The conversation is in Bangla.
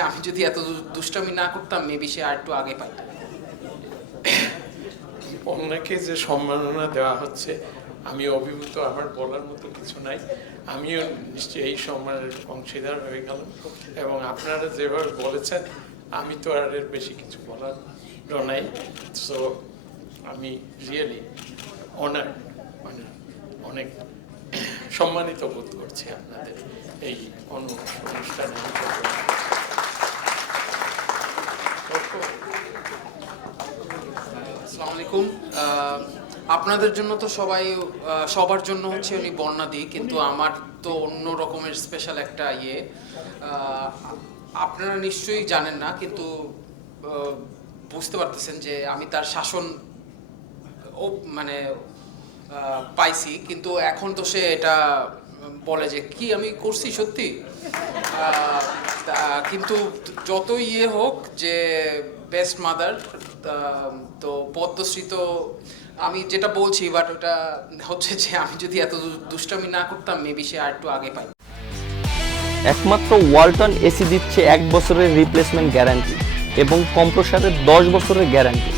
আমি যদি এত দুষ্টামি না করতাম মেবি সে আর একটু আগে পাইত। অন্যকে যে সম্মাননা দেওয়া হচ্ছে, আমি অভিভূত, আমার বলার মতো কিছু নাই। আমিও নিশ্চয়ই এই সম্মানের অংশীদার হয়ে গেলাম। এবং আপনারা যেভাবে বলেছেন, আমি তো আর এর বেশি কিছু বলার নাই। সো আমি রিয়েলি অনার মানে অনেক সম্মানিত বোধ করছি আপনাদের এই অনু- অনুষ্ঠানে। আসসালামু আলাইকুম। আপনাদের জন্য তো সবাই সবার জন্য হচ্ছে উনি বর্ণাদি কিন্তু আমার তো অন্য রকমের স্পেশাল একটা ইয়ে। আপনারা নিশ্চয়ই জানেন না কিন্তু বুঝতে পারতেছেন যে আমি তার শাসন ও মানে পাইছি কিন্তু এখন তো সে এটা বলে যে কি আমি করছি সত্যি? কিন্তু যত ইয়ে হোক যে বেস্ট মাদার তো পদ্মশ্রী তো আমি যেটা বলছি বাট ওটা হচ্ছে যে আমি যদি এত দুষ্টামি না করতাম মেবি সে আর একটু আগে পাই একমাত্র ওয়ালটন এসি দিচ্ছে এক বছরের রিপ্লেসমেন্ট গ্যারান্টি এবং কম্প্রসারের দশ বছরের গ্যারান্টি